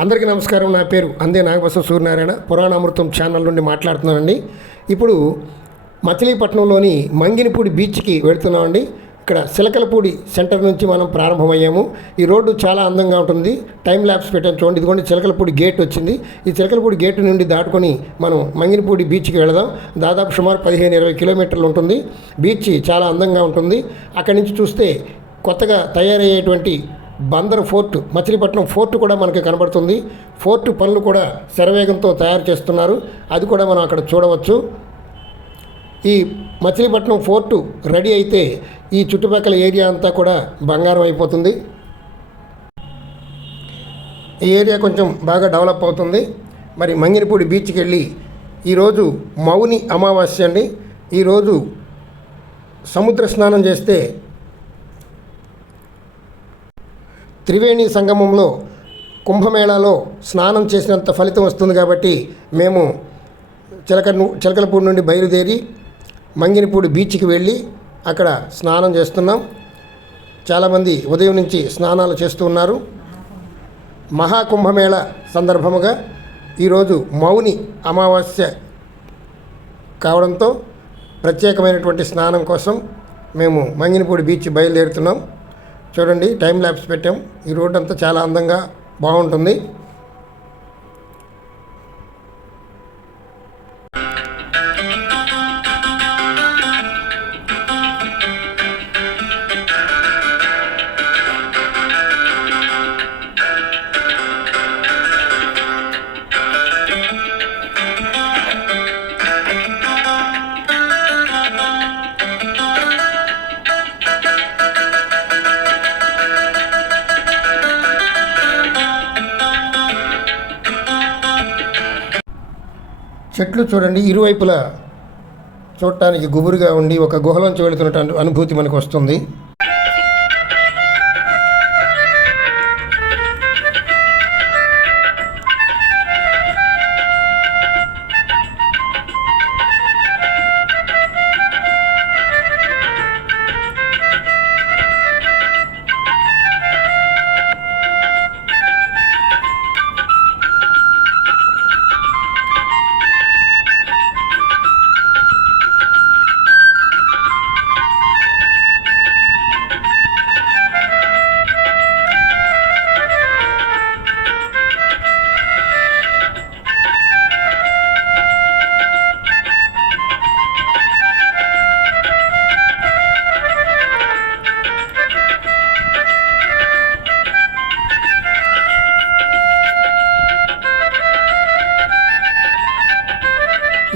అందరికీ నమస్కారం. నా పేరు అందే నాగబసవ సూర్యనారాయణ. పురాణామృతం ఛానల్ నుండి మాట్లాడుతున్నానండి. ఇప్పుడు మచిలీపట్నంలోని మంగినపూడి బీచ్కి వెళుతున్నామండి. ఇక్కడ చిలకలపూడి సెంటర్ నుంచి మనం ప్రారంభమయ్యాము. ఈ రోడ్డు చాలా అందంగా ఉంటుంది. టైం ల్యాప్స్ పెట్టాను చూడండి. ఇదిగోండి చిలకలపూడి గేట్ వచ్చింది. ఈ చిలకలపూడి గేటు నుండి దాటుకొని మనం మంగినపూడి బీచ్కి వెళదాం. దాదాపు సుమారు 15-20 కిలోమీటర్లు ఉంటుంది. బీచ్ చాలా అందంగా ఉంటుంది. అక్కడి నుంచి చూస్తే కొత్తగా తయారయ్యేటువంటి బందర్ ఫోర్ట్, మచిలీపట్నం ఫోర్ట్ కూడా మనకి కనబడుతుంది. ఫోర్ట్ పనులు కూడా శరవేగంతో తయారు చేస్తున్నారు. అది కూడా మనం అక్కడ చూడవచ్చు. ఈ మచిలీపట్నం ఫోర్టు రెడీ అయితే ఈ చుట్టుపక్కల ఏరియా అంతా కూడా బంగారం అయిపోతుంది. ఈ ఏరియా కొంచెం బాగా డెవలప్ అవుతుంది. మరి మంగినపూడి బీచ్కి వెళ్ళి ఈరోజు మౌని అమావాస్య అండి. ఈరోజు సముద్ర స్నానం చేస్తే త్రివేణి సంగమంలో కుంభమేళాలో స్నానం చేసినంత ఫలితం వస్తుంది. కాబట్టి మేము చిలకలపూడి నుండి బయలుదేరి మంగినపూడి బీచ్కి వెళ్ళి అక్కడ స్నానం చేస్తున్నాం. చాలామంది ఉదయం నుంచి స్నానాలు చేస్తూ ఉన్నారు. మహాకుంభమేళ సందర్భముగా ఈరోజు మౌని అమావాస్య కావడంతో ప్రత్యేకమైనటువంటి స్నానం కోసం మేము మంగినపూడి బీచ్ బయలుదేరుతున్నాం. చూడండి, టైం ల్యాప్స్ పెట్టాం. ఈ రోడ్ అంతా చాలా అందంగా బాగుంటుంది. చెట్లు చూడండి, ఇరువైపులా చూడటానికి గుబురుగా ఉండి ఒక గుహలోంచి వెళుతున్నటువంటి అనుభూతి మనకు వస్తుంది.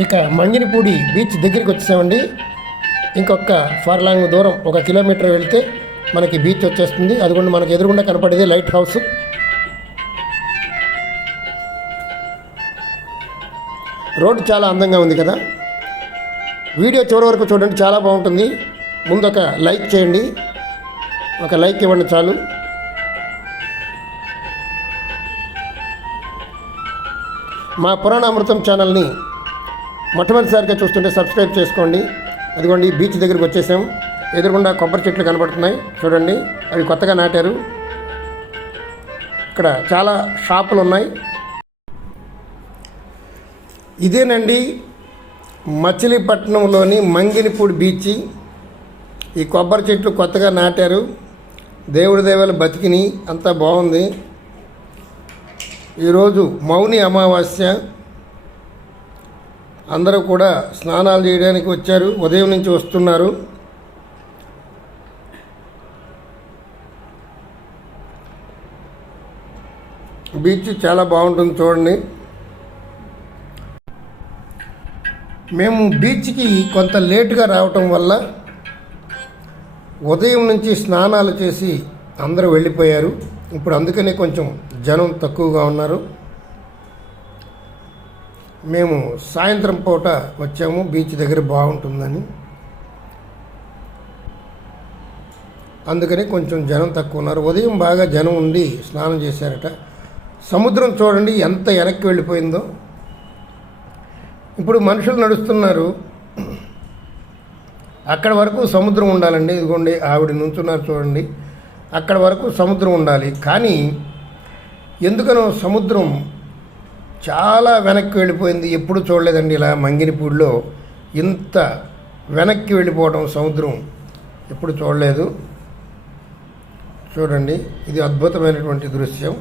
ఇక మంగినపూడి బీచ్ దగ్గరికి వచ్చేసామండి. ఇంకొక ఫర్లాంగ్ దూరం 1 కిలోమీటర్ వెళితే మనకి బీచ్ వచ్చేస్తుంది. అదిగోండి మనకు ఎదురుగుండా కనపడేది లైట్ హౌస్. రోడ్డు చాలా అందంగా ఉంది కదా. వీడియో చివరి వరకు చూడండి, చాలా బాగుంటుంది. ముందు ఒక లైక్ చేయండి, ఒక లైక్ ఇవ్వండి చాలు. మా పురాణామృతం ఛానల్ని మొట్టమొదటిసారిగా చూస్తుంటే సబ్స్క్రైబ్ చేసుకోండి. అదిగోండి బీచ్ దగ్గరికి వచ్చేసాం. ఎదురుగుండా కొబ్బరి చెట్లు కనబడుతున్నాయి చూడండి, అవి కొత్తగా నాటారు. ఇక్కడ చాలా షాపులు ఉన్నాయి. ఇదేనండి మచిలీపట్నంలోని మంగినపూడి బీచ్. ఈ కొబ్బరి చెట్లు కొత్తగా నాటారు. దేవుడి దేవాలు బతికిని, అంతా బాగుంది. ఈరోజు మౌని అమావాస్య. అందరూ కూడా స్నానాలు చేయడానికి వచ్చారు. ఉదయం నుంచి వస్తున్నారు. బీచ్ చాలా బాగుంటుంది చూడండి. మేము బీచ్కి కొంత లేటుగా రావటం వల్ల ఉదయం నుంచి స్నానాలు చేసి అందరూ వెళ్ళిపోయారు. ఇప్పుడు అందుకనే కొంచెం జనం తక్కువగా ఉన్నారు. మేము సాయంత్రం పూట వచ్చాము. బీచ్ దగ్గర బాగుంటుందని, అందుకని కొంచెం జనం తక్కువ ఉన్నారు. ఉదయం బాగా జనం ఉండి స్నానం చేశారట. సముద్రం చూడండి ఎంత వెనక్కి వెళ్ళిపోయిందో. ఇప్పుడు మనుషులు నడుస్తున్నారు. అక్కడ వరకు సముద్రం ఉండాలండి. ఇదిగోండి ఆవిడ నుంచున్నారు చూడండి, అక్కడ వరకు సముద్రం ఉండాలి. కానీ ఎందుకనో సముద్రం చాలా వెనక్కి వెళ్ళిపోయింది. ఎప్పుడు చూడలేదండి ఇలా మంగినపూడిలో ఇంత వెనక్కి వెళ్ళిపోవడం సముద్రం ఎప్పుడు చూడలేదు. చూడండి, ఇది అద్భుతమైనటువంటి దృశ్యం.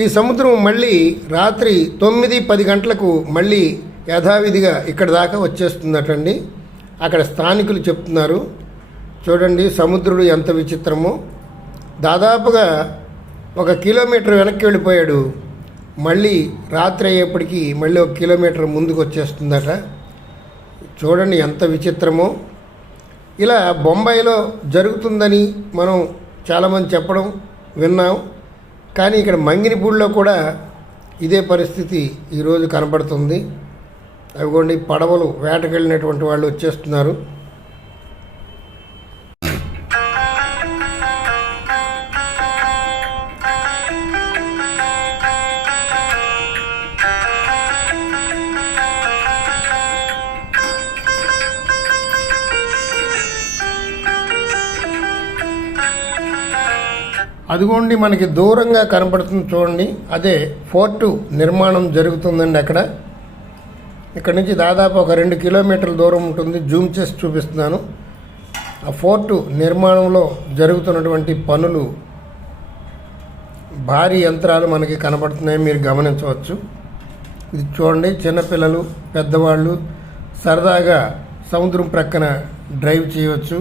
ఈ సముద్రం మళ్ళీ రాత్రి 9-10 గంటలకు మళ్ళీ యథావిధిగా ఇక్కడ దాకా వచ్చేస్తుందటండి. అక్కడ స్థానికులు చెప్తున్నారు. చూడండి సముద్రుడు ఎంత విచిత్రమో. దాదాపుగా 1 కిలోమీటర్ వెనక్కి వెళ్ళిపోయాడు. మళ్ళీ రాత్రి అయ్యేప్పటికీ మళ్ళీ 1 కిలోమీటర్ ముందుకు వచ్చేస్తుందట. చూడండి ఎంత విచిత్రమో. ఇలా బొంబాయిలో జరుగుతుందని మనం చాలామంది చెప్పడం విన్నాం. కానీ ఇక్కడ మంగినపూడిలో కూడా ఇదే పరిస్థితి ఈరోజు కనబడుతుంది. అవిగోండి పడవలు వేటకెళ్ళినటువంటి వాళ్ళు వచ్చేస్తున్నారు. అదిగోండి మనకి దూరంగా కనపడుతుంది చూడండి, అదే ఫోర్టు నిర్మాణం జరుగుతుందండి అక్కడ. ఇక్కడ నుంచి దాదాపు 2 కిలోమీటర్ల దూరం ఉంటుంది. జూమ్ చేసి చూపిస్తున్నాను. ఆ ఫోర్టు నిర్మాణంలో జరుగుతున్నటువంటి పనులు, భారీ యంత్రాలు మనకి కనపడుతున్నాయి, మీరు గమనించవచ్చు. ఇది చూడండి, చిన్నపిల్లలు పెద్దవాళ్ళు సరదాగా సముద్రం ప్రక్కన డ్రైవ్ చేయవచ్చు.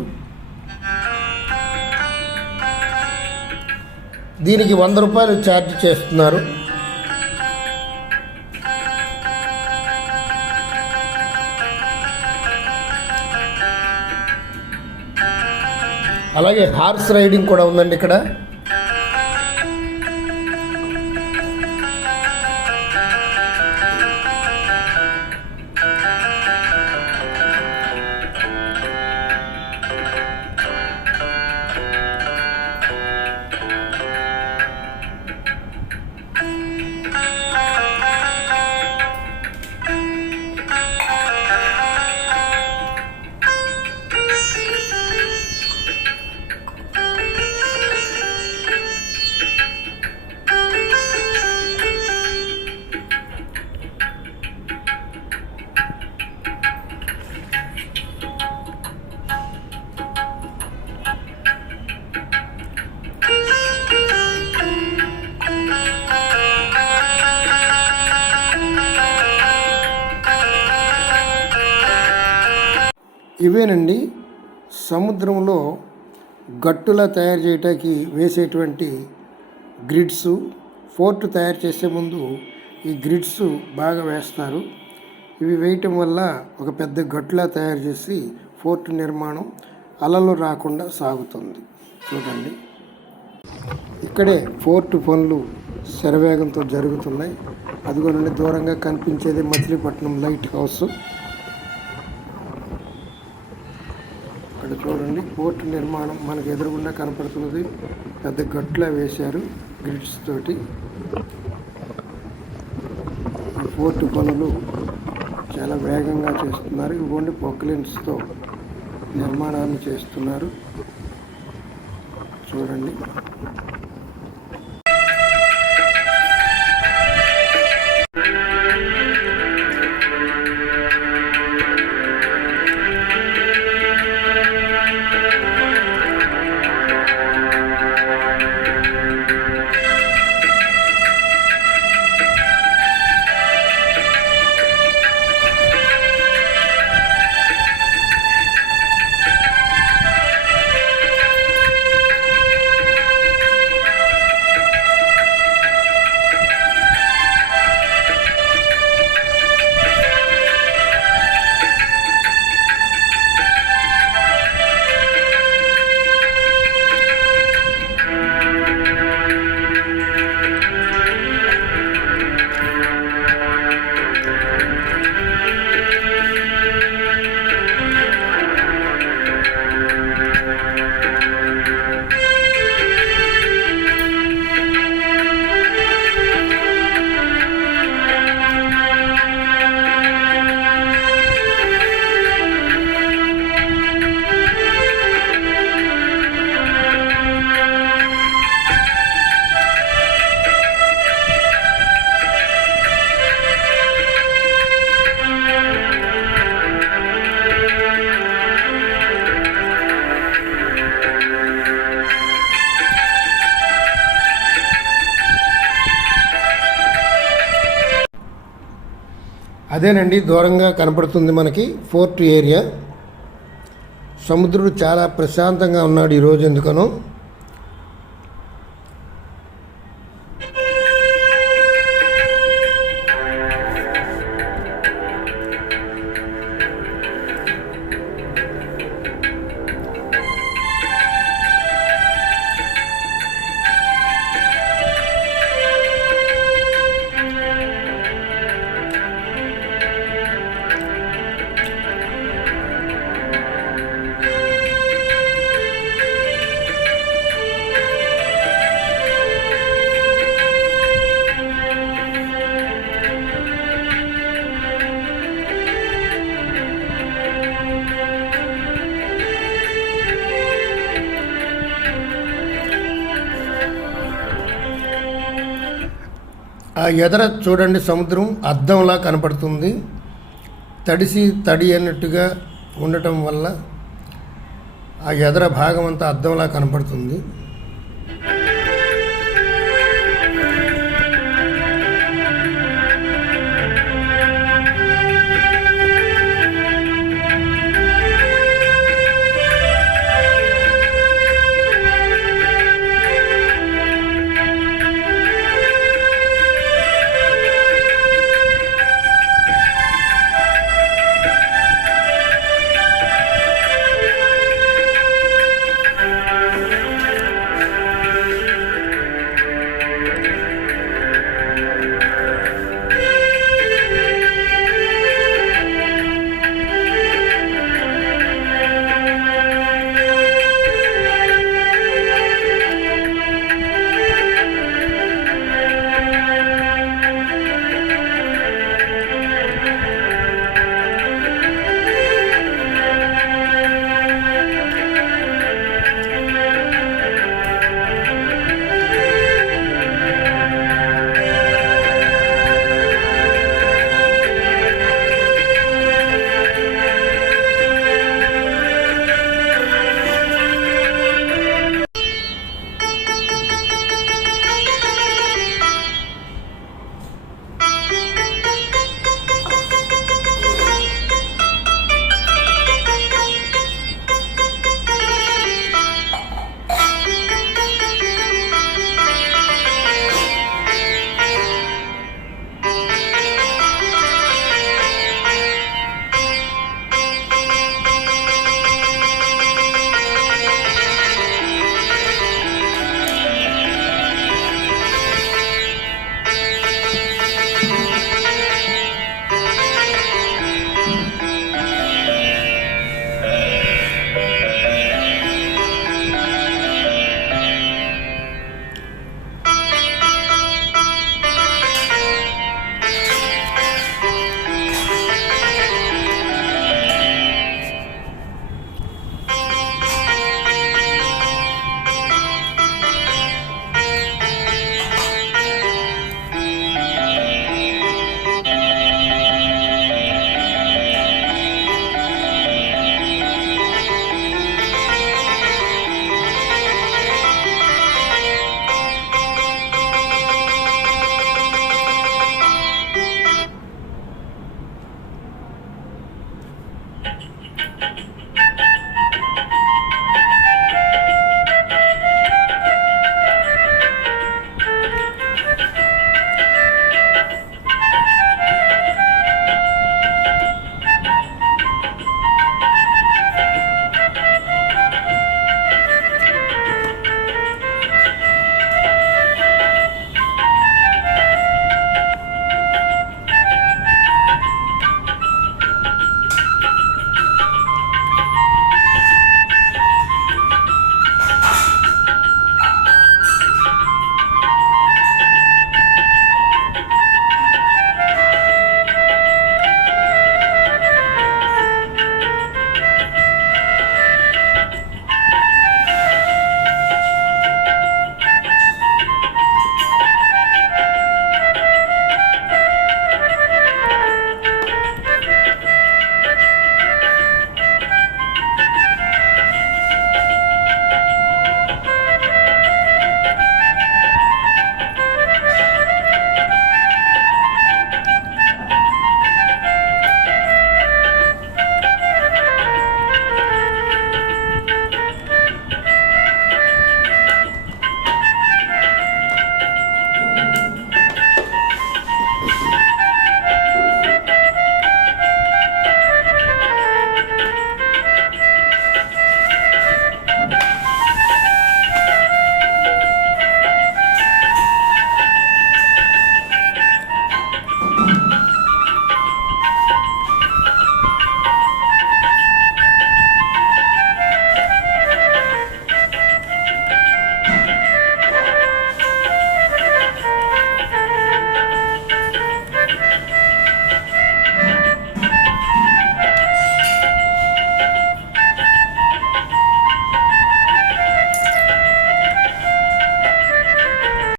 దీనికి 100 రూపాయలు ఛార్జ్ చేస్తున్నారు. అలాగే హార్స్ రైడింగ్ కూడా ఉందండి ఇక్కడ. ఇవేనండి సముద్రంలో గట్టులా తయారు చేయటానికి వేసేటువంటి గ్రిడ్స్. ఫోర్ట్ తయారు చేసే ముందు ఈ గ్రిడ్స్ బాగా వేస్తారు. ఇవి వేయటం వల్ల ఒక పెద్ద గట్టులా తయారు చేసి ఫోర్ట్ నిర్మాణం అలలు రాకుండా సాగుతుంది. చూడండి, ఇక్కడే ఫోర్ట్ పనులు శరవేగంతో జరుగుతున్నాయి. అదిగోనండి దూరంగా కనిపించేది మచిలీపట్నం లైట్ హౌస్. ఇక్కడ చూడండి పోర్ట్ నిర్మాణం మనకు ఎదురుగుండా కనపడుతున్నది. పెద్ద గట్లా వేశారు గ్రిడ్స్ తోటి. ఈ పోర్ట్ పనులు చాలా వేగంగా చేస్తున్నారు. ఇవ్వండి పొక్లైన్స్తో నిర్మాణాన్ని చేస్తున్నారు. చూడండి, అదేనండి దూరంగా కనపడుతుంది మనకి ఫోర్ట్ ఏరియా. సముద్రుడు చాలా ప్రశాంతంగా ఉన్నాడు ఈరోజు ఎందుకనో. ఆ ఎదర చూడండి సముద్రం అద్దంలా కనపడుతుంది. తడిసి తడి అన్నట్టుగా ఉండటం వల్ల ఆ ఎదర భాగం అంతా అద్దంలా కనపడుతుంది.